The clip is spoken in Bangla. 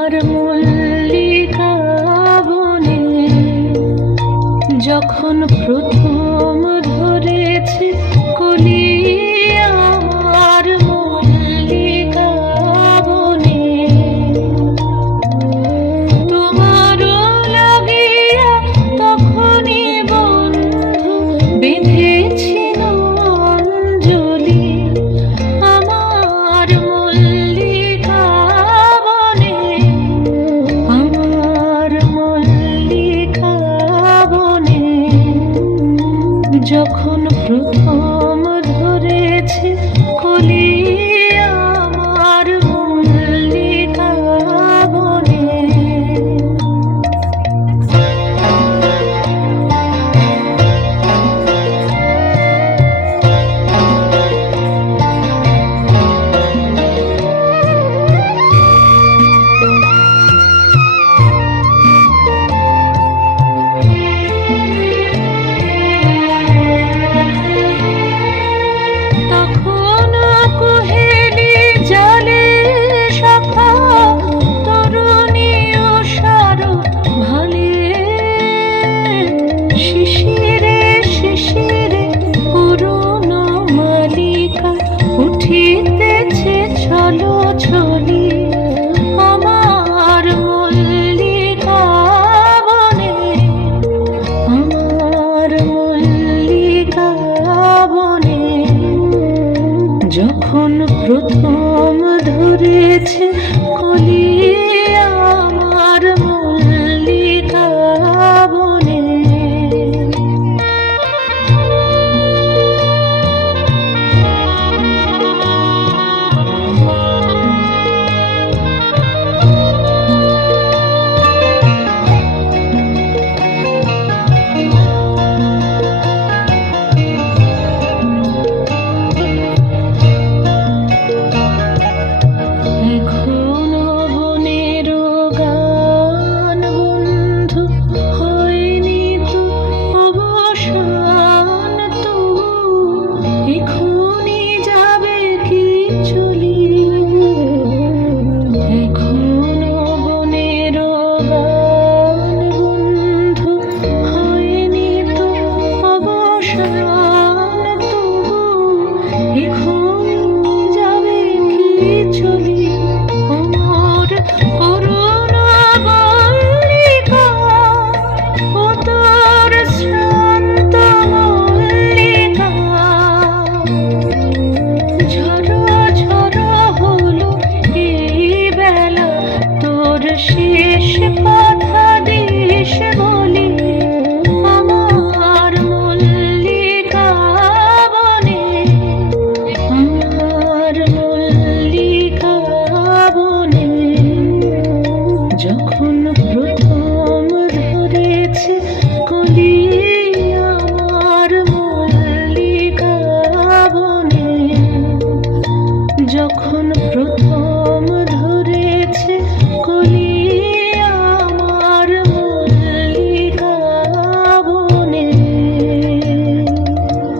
আমার মল্লিকা বনে যখন প্রথম ধরেছে কলি, আমার মল্লিকা বনে তোমারও লাগিয়া তখনই বন্ধু বেঁধেছিল অঞ্জলি। আমার মল্লিকা বনে, আমার মল্লিকা বনে যখন প্রথম ধরেছে কলি, আমার মল্লিকা বনে। উঠিতেছে ছলো ছলি, আমার মল্লিকা বনে, আমার মল্লিকা বনে যখন প্রথম ধরেছে কলি, আমার মল্লিকা বনে। she